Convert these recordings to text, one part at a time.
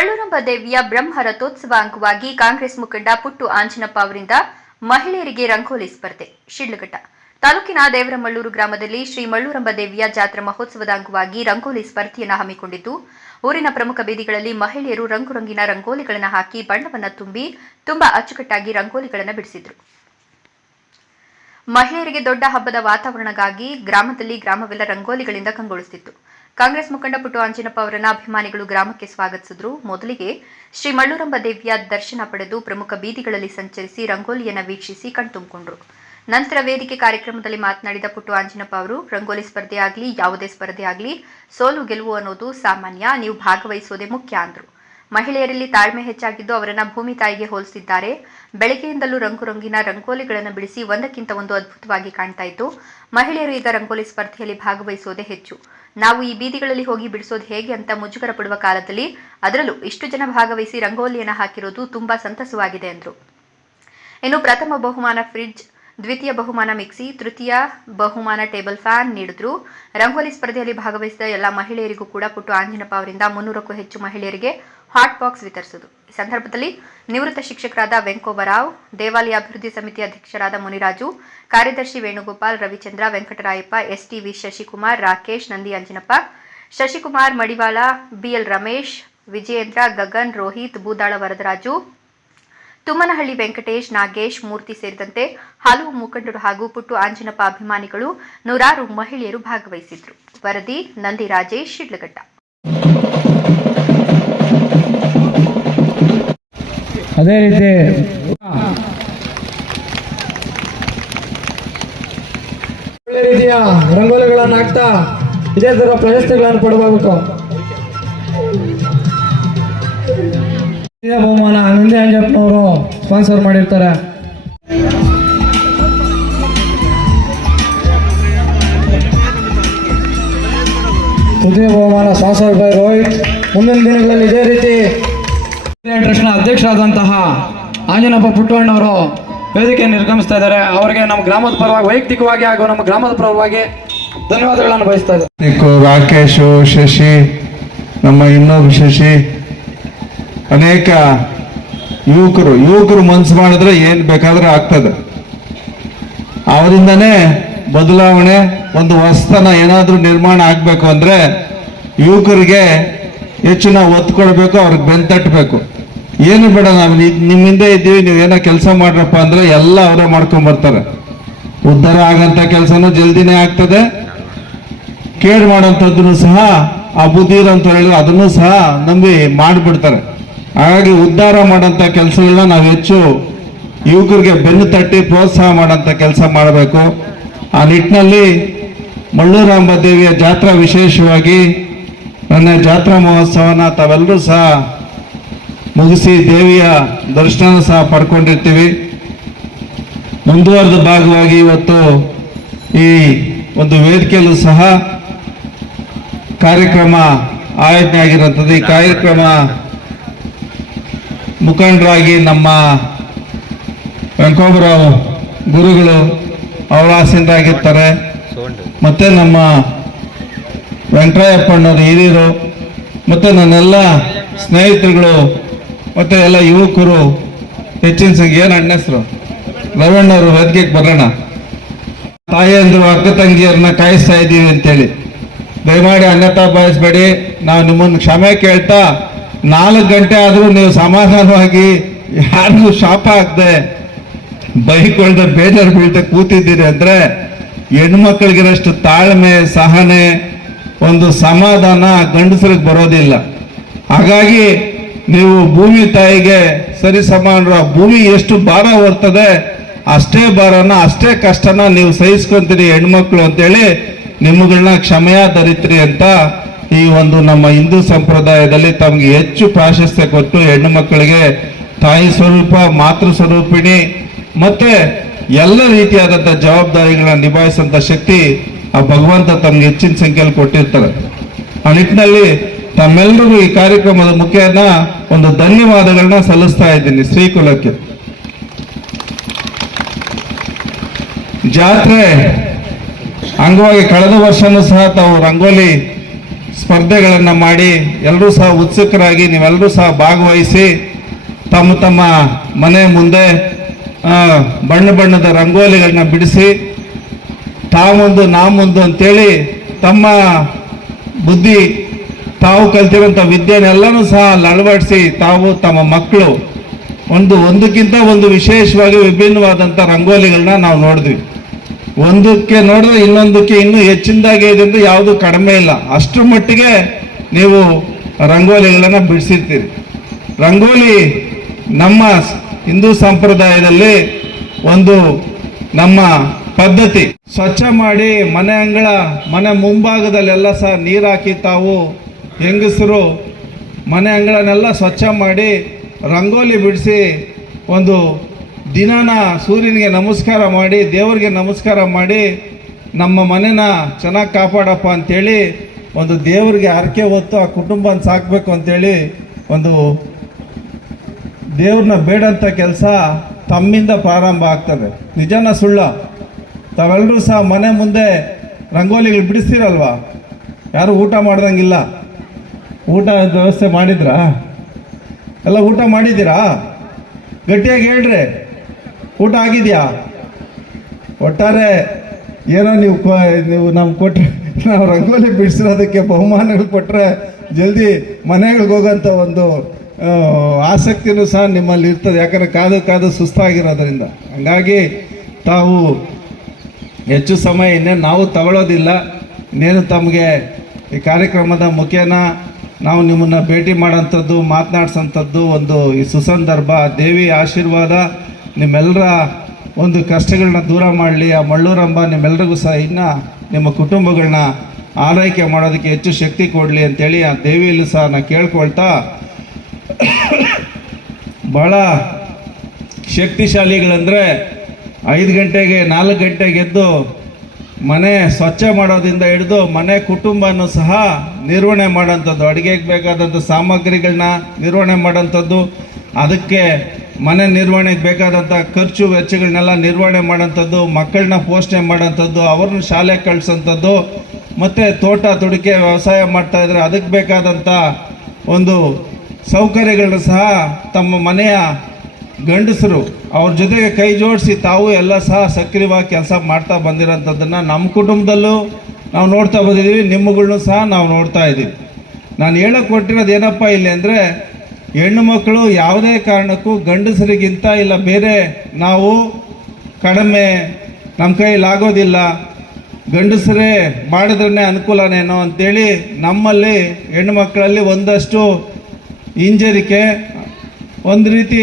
ಮಳ್ಳೂರಂಬ ದೇವಿಯ ಬ್ರಹ್ಮ ರಥೋತ್ಸವ ಅಂಗವಾಗಿ ಕಾಂಗ್ರೆಸ್ ಮುಖಂಡ ಪುಟ್ಟು ಆಂಜನಪ್ಪ ಅವರಿಂದ ಮಹಿಳೆಯರಿಗೆ ರಂಗೋಲಿ ಸ್ಪರ್ಧೆ, ಶಿಡ್ಲಘಟ್ಟ. ತಾಲೂಕಿನ ದೇವರಮಳ್ಳೂರು ಗ್ರಾಮದಲ್ಲಿ ಶ್ರೀ ಮಳ್ಳೂರಂಬ ದೇವಿಯ ಜಾತ್ರಾ ಮಹೋತ್ಸವದ ಅಂಗವಾಗಿ ರಂಗೋಲಿ ಸ್ಪರ್ಧೆಯನ್ನು ಹಮ್ಮಿಕೊಂಡಿದ್ದು, ಊರಿನ ಪ್ರಮುಖ ಬೀದಿಗಳಲ್ಲಿ ಮಹಿಳೆಯರು ರಂಗುರಂಗಿನ ರಂಗೋಲಿಗಳನ್ನು ಹಾಕಿ ಬಣ್ಣವನ್ನು ತುಂಬಿ ತುಂಬಾ ಅಚ್ಚುಕಟ್ಟಾಗಿ ರಂಗೋಲಿಗಳನ್ನು ಬಿಡಿಸಿದರು. ಮಹಿಳೆಯರಿಗೆ ದೊಡ್ಡ ಹಬ್ಬದ ವಾತಾವರಣಕ್ಕಾಗಿ ಗ್ರಾಮದಲ್ಲಿ ಗ್ರಾಮವೆಲ್ಲ ರಂಗೋಲಿಗಳಿಂದ ಕಂಗೊಳಿಸುತ್ತಿತ್ತು ಕಾಂಗ್ರೆಸ್ ಮುಖಂಡ ಪುಟ್ಟು ಅಂಜನಪ್ಪ ಅವರನ್ನ ಅಭಿಮಾನಿಗಳು ಗ್ರಾಮಕ್ಕೆ ಸ್ವಾಗತಿಸಿದ್ರು. ಮೊದಲಿಗೆ ಶ್ರೀ ಮಳ್ಳೂರಂಬ ದೇವಿಯ ದರ್ಶನ ಪಡೆದು ಪ್ರಮುಖ ಬೀದಿಗಳಲ್ಲಿ ಸಂಚರಿಸಿ ರಂಗೋಲಿಯನ್ನು ವೀಕ್ಷಿಸಿ ಕಣ್ತುಂಬಿಕೊಂಡ್ರು. ನಂತರ ವೇದಿಕೆ ಕಾರ್ಯಕ್ರಮದಲ್ಲಿ ಮಾತನಾಡಿದ ಪುಟ್ಟು ಆಂಜನಪ್ಪ ಅವರು, ರಂಗೋಲಿ ಸ್ಪರ್ಧೆ ಆಗಲಿ, ಯಾವುದೇ ಸ್ಪರ್ಧೆ ಆಗಲಿ, ಸೋಲು ಗೆಲುವು ಅನ್ನೋದು ಸಾಮಾನ್ಯ, ನೀವು ಭಾಗವಹಿಸುವುದೇ ಮುಖ್ಯ ಅಂದ್ರು. ಮಹಿಳೆಯರಲ್ಲಿ ತಾಳ್ಮೆ ಹೆಚ್ಚಾಗಿದ್ದು ಅವರನ್ನ ಭೂಮಿ ತಾಯಿಗೆ ಹೋಲಿಸಿದ್ದಾರೆ. ಬೆಳಗ್ಗೆಯಿಂದಲೂ ರಂಗುರಂಗಿನ ರಂಗೋಲಿಗಳನ್ನು ಬಿಡಿಸಿ ಒಂದಕ್ಕಿಂತ ಒಂದು ಅದ್ಭುತವಾಗಿ ಕಾಣ್ತಾ ಇತ್ತು. ಮಹಿಳೆಯರು ಈಗ ರಂಗೋಲಿ ಸ್ಪರ್ಧೆಯಲ್ಲಿ ಭಾಗವಹಿಸುವುದೇ ಹೆಚ್ಚು. ನಾವು ಈ ಬೀದಿಗಳಲ್ಲಿ ಹೋಗಿ ಬಿಡಿಸೋದು ಹೇಗೆ ಅಂತ ಮುಜುಗರ ಪಡುವ ಕಾಲದಲ್ಲಿ ಅದರಲ್ಲೂ ಇಷ್ಟು ಜನ ಭಾಗವಹಿಸಿ ರಂಗೋಲಿಯನ್ನು ಹಾಕಿರೋದು ತುಂಬಾ ಸಂತಸವಾಗಿದೆ ಎಂದರು ಇನ್ನು ಪ್ರಥಮ ಬಹುಮಾನ ಫ್ರಿಡ್ಜ್ ದ್ವಿತೀಯ ಬಹುಮಾನ ಮಿಕ್ಸಿ, ತೃತೀಯ ಬಹುಮಾನ ಟೇಬಲ್ ಫ್ಯಾನ್ ನೀಡಿದ್ರು. ರಂಗೋಲಿ ಸ್ಪರ್ಧೆಯಲ್ಲಿ ಭಾಗವಹಿಸಿದ ಎಲ್ಲ ಮಹಿಳೆಯರಿಗೂ ಕೂಡ ಪುಟ್ಟು ಆಂಜನಪ್ಪ ಅವರಿಂದ ಮುನ್ನೂರಕ್ಕೂ ಹೆಚ್ಚು ಮಹಿಳೆಯರಿಗೆ ಹಾಟ್ ಬಾಕ್ಸ್ ವಿತರಿಸಿದರು. ಈ ಸಂದರ್ಭದಲ್ಲಿ ನಿವೃತ್ತ ಶಿಕ್ಷಕರಾದ ವೆಂಕೋಬರಾವ್ ದೇವಾಲಯ ಅಭಿವೃದ್ಧಿ ಸಮಿತಿ ಅಧ್ಯಕ್ಷರಾದ ಮುನಿರಾಜು, ಕಾರ್ಯದರ್ಶಿ ವೇಣುಗೋಪಾಲ್, ರವಿಚಂದ್ರ, ವೆಂಕಟರಾಯಪ್ಪ ಎಸ್ಟಿವಿ ಶಶಿಕುಮಾರ್, ರಾಕೇಶ್, ನಂದಿ ಅಂಜನಪ್ಪ ಶಶಿಕುಮಾರ್ ಮಡಿವಾಳ, ಬಿಎಲ್ ರಮೇಶ್, ವಿಜಯೇಂದ್ರ, ಗಗನ್, ರೋಹಿತ್ ಬೂದಾಳ ವರದರಾಜು ತುಮ್ಮನಹಳ್ಳಿ ವೆಂಕಟೇಶ್ ನಾಗೇಶ್ ಮೂರ್ತಿ ಸೇರಿದಂತೆ ಹಲವು ಮುಖಂಡರು ಹಾಗೂ ಪುಟ್ಟು ಆಂಜನಪ್ಪ ಅಭಿಮಾನಿಗಳು ನೂರಾರು ಮಹಿಳೆಯರು ಭಾಗವಹಿಸಿದ್ರು. ವರದಿ ನಂದಿ ರಾಜೇಶ್ ಶಿಡ್ಲಘಟ್ಟ. ಅದೇ ರೀತಿ ಒಳ್ಳೆ ರೀತಿಯ ರಂಗೋಲಿಗಳನ್ನು ಹಾಕ್ತಾ ಇದೇ ತರ ಪ್ರಶಸ್ತಿಗಳನ್ನು ಪಡಬೇಕು ಬಹುಮಾನ ನಂದಿ ಅಂಜಪ್ಪನವರು ಸ್ಪಾನ್ಸರ್ ಮಾಡಿರ್ತಾರೆ. ತೃತೀಯ ಬಹುಮಾನ ಸ್ಪಾನ್ಸರ್ ಬೈ ರೋಹಿತ್. ಮುಂದಿನ ದಿನಗಳಲ್ಲಿ ಇದೇ ರೀತಿ ಟ್ರಸ್ಟ್ನ ಅಧ್ಯಕ್ಷರಾದಂತಹ ಆಂಜನಪ್ಪ ಪುಟ್ಟಣ್ಣವರು ವೇದಿಕೆ ನಿರ್ಗಮಿಸ್ತಾ ಇದ್ದಾರೆ. ಅವರಿಗೆ ನಮ್ಮ ಗ್ರಾಮದ ಪರವಾಗಿ, ವೈಯಕ್ತಿಕವಾಗಿ ಹಾಗೂ ನಮ್ಮ ಗ್ರಾಮದ ಪರವಾಗಿ ಧನ್ಯವಾದಗಳನ್ನು ಬಯಸ್ತಾ ಇದ್ದಾರೆ ರಾಕೇಶು, ಶಶಿ, ನಮ್ಮ ಇನ್ನೊಬ್ಬ ಶಶಿ. ಅನೇಕ ಯುವಕರು ಯುವಕರು ಮನ್ಸು ಮಾಡಿದ್ರೆ ಏನು ಬೇಕಾದರೂ ಆಗ್ತದೆ. ಅವರಿಂದನೇ ಬದಲಾವಣೆ, ಒಂದು ಹೊಸ್ತನ ಏನಾದರೂ ನಿರ್ಮಾಣ ಆಗಬೇಕು ಅಂದ್ರೆ ಯುವಕರಿಗೆ ಹೆಚ್ಚು ನಾವು ಒತ್ತು ಕೊಡಬೇಕು, ಅವ್ರಿಗೆ ಬೆಂತಟ್ಟಬೇಕು ಏನು ಬೇಡ ನಾವು ನಿಮ್ಮ ಹಿಂದೆ ಇದ್ದೀವಿ, ನೀವು ಏನೋ ಕೆಲಸ ಮಾಡ್ರಪ್ಪ ಅಂದ್ರೆ ಎಲ್ಲ ಅವರೇ ಮಾಡ್ಕೊಂಡ್ ಬರ್ತಾರೆ. ಉದ್ಧಾರ ಆಗಂತ ಕೆಲಸನೂ ಜಲ್ದಿನೇ ಆಗ್ತದೆ. ಕೇಳ್ ಮಾಡೋಂಥದ್ದನ್ನು ಸಹ, ಆ ಬುದ್ಧಿ ಅಂತ ಹೇಳಿದ್ರೆ ಅದನ್ನು ಸಹ ನಂಬಿ ಮಾಡಿಬಿಡ್ತಾರೆ. ಹಾಗಾಗಿ ಉದ್ಧಾರ ಮಾಡೋಂಥ ಕೆಲಸಗಳನ್ನ ನಾವು ಹೆಚ್ಚು ಯುವಕರಿಗೆ ಬೆನ್ನು ತಟ್ಟಿ ಪ್ರೋತ್ಸಾಹ ಮಾಡೋಂಥ ಕೆಲಸ ಮಾಡಬೇಕು. ಆ ನಿಟ್ಟಿನಲ್ಲಿ ಮಳ್ಳೂರಾಂಬ ದೇವಿಯ ಜಾತ್ರಾ ವಿಶೇಷವಾಗಿ ನನ್ನ ಜಾತ್ರಾ ಮಹೋತ್ಸವನ ತಾವೆಲ್ಲರೂ ಸಹ ಮುಗಿಸಿ ದೇವಿಯ ದರ್ಶನ ಸಹ ಪಡ್ಕೊಂಡಿರ್ತೀವಿ. ಮುಂದುವರೆದ ಭಾಗವಾಗಿ ಇವತ್ತು ಈ ಒಂದು ವೇದಿಕೆಯಲ್ಲೂ ಸಹ ಕಾರ್ಯಕ್ರಮ ಆಯೋಜನೆ ಆಗಿರುವಂಥದ್ದು. ಈ ಕಾರ್ಯಕ್ರಮ ಮುಖಂಡರಾಗಿ ನಮ್ಮ ವೆಂಕೋಬರಾವ್ ಗುರುಗಳು ಅವರ ಆಸೀನರಾಗಿರ್ತಾರೆ ಮತ್ತು ನಮ್ಮ ವೆಂಕಟರಾಯಪ್ಪಣ್ಣವರು ಹಿರಿಯರು, ಮತ್ತು ನನ್ನೆಲ್ಲ ಸ್ನೇಹಿತರುಗಳು, ಮತ್ತು ಎಲ್ಲ ಯುವಕರು, ಹೆಚ್ಚಿನ ಸಂಖ್ಯೆ ಏನು ಅಣ್ಣ ಹೆಸರು ರವಣ್ಣವರು ವೇದಿಕೆಗೆ ಬರೋಣ. ತಾಯಿಯಂದರು ಅಕ್ಕ ತಂಗಿಯರನ್ನ ಕಾಯಿಸ್ತಾ ಇದ್ದೀವಿ ಅಂತೇಳಿ. ದಯಮಾಡಿ ಅನ್ಯತಾ ಬಯಸಬೇಡಿ ನಾವು ನಿಮ್ಮನ್ನು ಕ್ಷಮೆ ಕೇಳ್ತಾ ನಾಲ್ಕು ಗಂಟೆ ಆದರೂ ನೀವು ಸಮಾಧಾನವಾಗಿ ಯಾರಿಗೂ ಶಾಪ ಆಗದೆ ಬೈಕೊಳ್ದೆ ಬೇಜಾರು ಬೀಳ್ತಾ ಕೂತಿದ್ದೀರಿ ಅಂದ್ರೆ ಹೆಣ್ಮಕ್ಳಿಗಿರಷ್ಟು ತಾಳ್ಮೆ, ಸಹನೆ, ಒಂದು ಸಮಾಧಾನ ಗಂಡಸರಿಗೆ ಬರೋದಿಲ್ಲ. ಹಾಗಾಗಿ ನೀವು ಭೂಮಿ ತಾಯಿಗೆ ಸರಿ ಸಮಾನರು ಭೂಮಿ ಎಷ್ಟು ಭಾರ ಹೊರ್ತದೆ, ಅಷ್ಟೇ ಭಾರನ, ಅಷ್ಟೇ ಕಷ್ಟನ ನೀವು ಸಹಿಸ್ಕೊಂತೀರಿ ಹೆಣ್ಮಕ್ಳು ಅಂತೇಳಿ ನಿಮ್ಮಗಳನ್ನ ಕ್ಷಮೆಯ ಧರಿತ್ರಿ ಅಂತ ಈ ಒಂದು ನಮ್ಮ ಹಿಂದೂ ಸಂಪ್ರದಾಯದಲ್ಲಿ ತಮಗೆ ಹೆಚ್ಚು ಪ್ರಾಶಸ್ತ್ಯ ಕೊಟ್ಟು ಹೆಣ್ಣು ಮಕ್ಕಳಿಗೆ ತಾಯಿ ಸ್ವರೂಪ, ಮಾತೃ ಸ್ವರೂಪಿಣಿ ಮತ್ತೆ ಎಲ್ಲ ರೀತಿಯಾದಂಥ ಜವಾಬ್ದಾರಿಗಳನ್ನ ನಿಭಾಯಿಸುವಂಥ ಶಕ್ತಿ ಆ ಭಗವಂತ ತಮ್ಗೆ ಹೆಚ್ಚಿನ ಸಂಖ್ಯೆಯಲ್ಲಿ ಕೊಟ್ಟಿರ್ತಾರೆ. ಆ ನಿಟ್ಟಿನಲ್ಲಿ ತಮ್ಮೆಲ್ಲರಿಗೂ ಈ ಕಾರ್ಯಕ್ರಮದ ಮುಖ್ಯನ ಒಂದು ಧನ್ಯವಾದಗಳನ್ನ ಸಲ್ಲಿಸ್ತಾ ಇದ್ದೀನಿ ಶ್ರೀಕುಲಕ್ಕೆ. ಜಾತ್ರೆ ಅಂಗವಾಗಿ ಕಳೆದ ವರ್ಷನೂ ಸಹ ತಾವು ರಂಗೋಲಿ ಸ್ಪರ್ಧೆಗಳನ್ನು ಮಾಡಿ ಎಲ್ಲರೂ ಸಹ ಉತ್ಸುಕರಾಗಿ ನೀವೆಲ್ಲರೂ ಸಹ ಭಾಗವಹಿಸಿ ತಮ್ಮ ತಮ್ಮ ಮನೆ ಮುಂದೆ ಬಣ್ಣ ಬಣ್ಣದ ರಂಗೋಲಿಗಳನ್ನ ಬಿಡಿಸಿ ತಾವೊಂದು ನಾಮೊಂದು ಅಂತೇಳಿ ತಮ್ಮ ಬುದ್ಧಿ, ತಾವು ಕಲ್ತಿರೋಂಥ ವಿದ್ಯೆನೆಲ್ಲನೂ ಸಹ ಅಳವಡಿಸಿ ತಾವು ತಮ್ಮ ಮಕ್ಕಳು ಒಂದು ಒಂದಕ್ಕಿಂತ ಒಂದು ವಿಶೇಷವಾಗಿ ವಿಭಿನ್ನವಾದಂಥ ರಂಗೋಲಿಗಳನ್ನ ನಾವು ನೋಡಿದ್ವಿ. ಒಂದಕ್ಕೆ ನೋಡಿದ್ರೆ ಇನ್ನೊಂದಕ್ಕೆ ಇನ್ನೂ ಹೆಚ್ಚಿನದಾಗಿ ಇದೆ ಅಂದ್ರೆ ಯಾವುದು ಕಡಿಮೆ ಇಲ್ಲ. ಅಷ್ಟರ ಮಟ್ಟಿಗೆ ನೀವು ರಂಗೋಲಿಗಳನ್ನು ಬಿಡಿಸಿರ್ತೀರಿ. ರಂಗೋಲಿ ನಮ್ಮ ಹಿಂದೂ ಸಂಪ್ರದಾಯದಲ್ಲಿ ಒಂದು ನಮ್ಮ ಪದ್ಧತಿ. ಸ್ವಚ್ಛ ಮಾಡಿ ಮನೆ ಅಂಗಳ, ಮನೆ ಮುಂಭಾಗದಲ್ಲೆಲ್ಲ ಸಹ ನೀರು ಹಾಕಿ ತಾವು ಹೆಂಗಸರು ಮನೆ ಅಂಗಳನ್ನೆಲ್ಲ ಸ್ವಚ್ಛ ಮಾಡಿ ರಂಗೋಲಿ ಬಿಡಿಸಿ ಒಂದು ದಿನಾನ ಸೂರ್ಯನಿಗೆ ನಮಸ್ಕಾರ ಮಾಡಿ, ದೇವರಿಗೆ ನಮಸ್ಕಾರ ಮಾಡಿ, ನಮ್ಮ ಮನೆನ ಚೆನ್ನಾಗಿ ಕಾಪಾಡಪ್ಪ ಅಂಥೇಳಿ ಒಂದು ದೇವರಿಗೆ ಹರಕೆ ಹೊತ್ತು ಆ ಕುಟುಂಬನ ಸಾಕಬೇಕು ಅಂಥೇಳಿ ಒಂದು ದೇವ್ರನ್ನ ಬೇಡಂಥ ಕೆಲಸ ತಮ್ಮಿಂದ ಪ್ರಾರಂಭ ಆಗ್ತದೆ. ನಿಜನ ಸುಳ್ಳ. ತಾವೆಲ್ಲರೂ ಸಹ ಮನೆ ಮುಂದೆ ರಂಗೋಲಿಗಳು ಬಿಡಿಸ್ತೀರಲ್ವಾ? ಯಾರು ಊಟ ಮಾಡ್ದಂಗಿಲ್ಲ. ಊಟ ವ್ಯವಸ್ಥೆ ಮಾಡಿದ್ರಾ? ಎಲ್ಲ ಊಟ ಮಾಡಿದ್ದೀರಾ? ಗಟ್ಟಿಯಾಗಿ ಹೇಳ್ರಿ. ಊಟ ಆಗಿದೆಯಾ? ಒಟ್ಟಾರೆ ಏನೋ ನೀವು ನೀವು ನಮ್ಗೆ ಕೊಟ್ಟರೆ ನಾವು ರಂಗೋಲಿ ಬಿಡಿಸಿರೋದಕ್ಕೆ ಬಹುಮಾನಗಳು ಕೊಟ್ಟರೆ ಜಲ್ದಿ ಮನೆಗಳಿಗೆ ಹೋಗೋಂಥ ಒಂದು ಆಸಕ್ತಿನೂ ಸಹ ನಿಮ್ಮಲ್ಲಿ ಇರ್ತದೆ. ಯಾಕಂದರೆ ಕಾದು ಕಾದು ಸುಸ್ತಾಗಿರೋದ್ರಿಂದ. ಹಂಗಾಗಿ ತಾವು ಹೆಚ್ಚು ಸಮಯ ಇನ್ನೇನು ನಾವು ತಗೊಳ್ಳೋದಿಲ್ಲ ಇನ್ನೇನು ತಮಗೆ ಈ ಕಾರ್ಯಕ್ರಮದ ಮುಖೇನ ನಾವು ನಿಮ್ಮನ್ನು ಭೇಟಿ ಮಾಡೋಂಥದ್ದು, ಮಾತನಾಡ್ಸೋಂಥದ್ದು ಒಂದು ಈ ಸುಸಂದರ್ಭ, ದೇವಿ ಆಶೀರ್ವಾದ ನಿಮ್ಮೆಲ್ಲರ ಒಂದು ಕಷ್ಟಗಳನ್ನ ದೂರ ಮಾಡಲಿ, ಆ ಮಳ್ಳೂರಂಬ ನಿಮ್ಮೆಲ್ಲರಿಗೂ ಸಹ ಇನ್ನು ನಿಮ್ಮ ಕುಟುಂಬಗಳನ್ನ ಆರೈಕೆ ಮಾಡೋದಕ್ಕೆ ಹೆಚ್ಚು ಶಕ್ತಿ ಕೊಡಲಿ ಅಂತೇಳಿ ಆ ದೇವಿಯಲ್ಲೂ ಸಹ ನಾನು ಕೇಳ್ಕೊಳ್ತಾ ಭಾಳ ಶಕ್ತಿಶಾಲಿಗಳಂದರೆ ಐದು ಗಂಟೆಗೆ, ನಾಲ್ಕು ಗಂಟೆಗೆ ಎದ್ದು ಮನೆ ಸ್ವಚ್ಛ ಮಾಡೋದ್ರಿಂದ ಹಿಡಿದು ಮನೆ ಕುಟುಂಬನೂ ಸಹ ನಿರ್ವಹಣೆ ಮಾಡೋಂಥದ್ದು ಅಡುಗೆಗೆ ಬೇಕಾದಂಥ ಸಾಮಗ್ರಿಗಳನ್ನ ನಿರ್ವಹಣೆ ಮಾಡೋಂಥದ್ದು ಅದಕ್ಕೆ ಮನೆ ನಿರ್ವಹಣೆಗೆ ಬೇಕಾದಂಥ ಖರ್ಚು ವೆಚ್ಚಗಳನ್ನೆಲ್ಲ ನಿರ್ವಹಣೆ ಮಾಡೋಂಥದ್ದು ಮಕ್ಕಳನ್ನ ಪೋಷಣೆ ಮಾಡೋಂಥದ್ದು ಅವ್ರನ್ನ ಶಾಲೆಗೆ ಕಳಿಸೋಂಥದ್ದು, ಮತ್ತು ತೋಟ ತುಡಿಕೆ ವ್ಯವಸಾಯ ಮಾಡ್ತಾ ಇದ್ರೆ ಅದಕ್ಕೆ ಬೇಕಾದಂಥ ಒಂದು ಸೌಕರ್ಯಗಳನ್ನ ಸಹ ತಮ್ಮ ಮನೆಯ ಗಂಡಸರು ಅವ್ರ ಜೊತೆಗೆ ಕೈ ಜೋಡಿಸಿ ತಾವು ಎಲ್ಲ ಸಹ ಸಕ್ರಿಯವಾಗಿ ಕೆಲಸ ಮಾಡ್ತಾ ಬಂದಿರೋಂಥದ್ದನ್ನು ನಮ್ಮ ಕುಟುಂಬದಲ್ಲೂ ನಾವು ನೋಡ್ತಾ ಬಂದಿದ್ದೀವಿ ನಿಮ್ಮಗಳನ್ನೂ ಸಹ ನಾವು ನೋಡ್ತಾ ಇದ್ದೀವಿ. ನಾನು ಹೇಳೋಕ್ಕೆ ಕೊಟ್ಟಿರೋದು ಏನಪ್ಪ ಇಲ್ಲಿ ಅಂದರೆ ಹೆಣ್ಣು ಮಕ್ಕಳು ಯಾವುದೇ ಕಾರಣಕ್ಕೂ ಗಂಡಸರಿಗಿಂತ ಇಲ್ಲ, ಬೇರೆ ನಾವು ಕಡಿಮೆ ನಮ್ಮ ಕೈಲಾಗೋದಿಲ್ಲ ಗಂಡಸರೇ ಮಾಡಿದ್ರೇ ಅನುಕೂಲನೇನೋ ಅಂತೇಳಿ ನಮ್ಮಲ್ಲಿ ಹೆಣ್ಣು ಮಕ್ಕಳಲ್ಲಿ ಒಂದಷ್ಟು ಹಿಂಜರಿಕೆ, ಒಂದು ರೀತಿ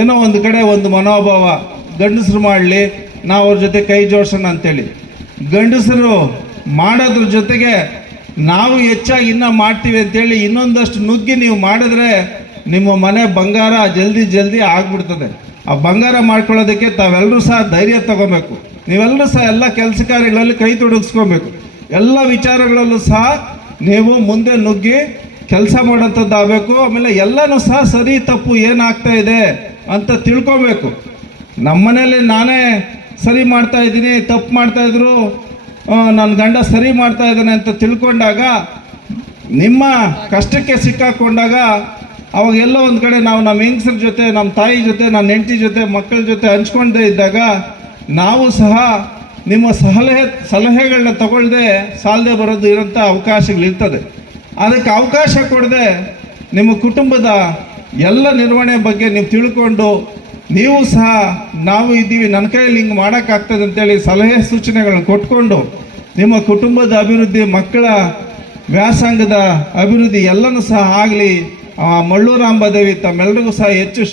ಏನೋ ಒಂದು ಕಡೆ ಒಂದು ಮನೋಭಾವ, ಗಂಡಸರು ಮಾಡಲಿ, ನಾವು ಅವ್ರ ಜೊತೆ ಕೈ ಜೋಡಿಸೋಣ ಅಂತೇಳಿ. ಗಂಡಸರು ಮಾಡೋದ್ರ ಜೊತೆಗೆ ನಾವು ಹೆಚ್ಚಾಗಿ ಇನ್ನೂ ಮಾಡ್ತೀವಿ ಅಂತೇಳಿ ಇನ್ನೊಂದಷ್ಟು ನುಗ್ಗಿ ನೀವು ಮಾಡಿದ್ರೆ ನಿಮ್ಮ ಮನೆ ಬಂಗಾರ ಜಲ್ದಿ ಜಲ್ದಿ ಆಗ್ಬಿಡ್ತದೆ. ಆ ಬಂಗಾರ ಮಾಡ್ಕೊಳ್ಳೋದಕ್ಕೆ ತಾವೆಲ್ಲರೂ ಸಹ ಧೈರ್ಯ ತಗೋಬೇಕು. ನೀವೆಲ್ಲರೂ ಸಹ ಎಲ್ಲ ಕೆಲಸ ಕಾರ್ಯಗಳಲ್ಲಿ ಕೈ ತೊಡಗಿಸ್ಕೊಬೇಕು. ಎಲ್ಲ ವಿಚಾರಗಳಲ್ಲೂ ಸಹ ನೀವು ಮುಂದೆ ನುಗ್ಗಿ ಕೆಲಸ ಮಾಡೋಂಥದ್ದು ಆಗಬೇಕು ಆಮೇಲೆ ಎಲ್ಲನೂ ಸಹ ಸರಿ ತಪ್ಪು ಏನಾಗ್ತಾ ಇದೆ ಅಂತ ತಿಳ್ಕೊಬೇಕು. ನಮ್ಮನೇಲಿ ನಾನೇ ಸರಿ ಮಾಡ್ತಾ ಇದ್ದೀನಿ, ತಪ್ಪು ಮಾಡ್ತಾ ಇದ್ರು ನನ್ನ ಗಂಡ ಸರಿ ಮಾಡ್ತಾ ಇದ್ದಾನೆ ಅಂತ ತಿಳ್ಕೊಂಡಾಗ, ನಿಮ್ಮ ಕಷ್ಟಕ್ಕೆ ಸಿಕ್ಕಾಕೊಂಡಾಗ, ಅವಾಗ ಎಲ್ಲೋ ಒಂದು ಕಡೆ ನಾವು ನಮ್ಮ ಹೆಂಗಸ್ರ ಜೊತೆ, ನಮ್ಮ ತಾಯಿ ಜೊತೆ, ನನ್ನ ಹೆಂಡತಿ ಜೊತೆ, ಮಕ್ಕಳ ಜೊತೆ ಹಂಚ್ಕೊಂಡೇ ಇದ್ದಾಗ, ನಾವು ಸಹ ನಿಮ್ಮ ಸಲಹೆ ಸಲಹೆಗಳನ್ನ ತಗೊಳ್ಳದೆ ಸಾಲದೆ ಬರೋದು ಇರೋಂಥ ಅವಕಾಶಗಳಿರ್ತದೆ. ಅದಕ್ಕೆ ಅವಕಾಶ ಕೊಡದೆ ನಿಮ್ಮ ಕುಟುಂಬದ ಎಲ್ಲ ನಿರ್ವಹಣೆ ಬಗ್ಗೆ ನೀವು ತಿಳ್ಕೊಂಡು ನೀವು ಸಹ ನಾವು ಇದ್ದೀವಿ. ನನ್ನ ಕೈಯಲ್ಲಿ ಹಿಂಗೆ ಮಾಡೋಕ್ಕಾಗ್ತದೆ ಅಂತೇಳಿ ಸಲಹೆ ಸೂಚನೆಗಳನ್ನು ಕೊಟ್ಕೊಂಡು ನಿಮ್ಮ ಕುಟುಂಬದ ಅಭಿವೃದ್ಧಿ, ಮಕ್ಕಳ ವ್ಯಾಸಂಗದ ಅಭಿವೃದ್ಧಿ ಎಲ್ಲನೂ ಸಹ ಆಗಲಿ ಮಳ್ಳೂರಾಂಬದೇವಿ ತಮ್ಮೆಲ್ಲರಿಗೂ ಸಹ ಹೆಚ್ಚು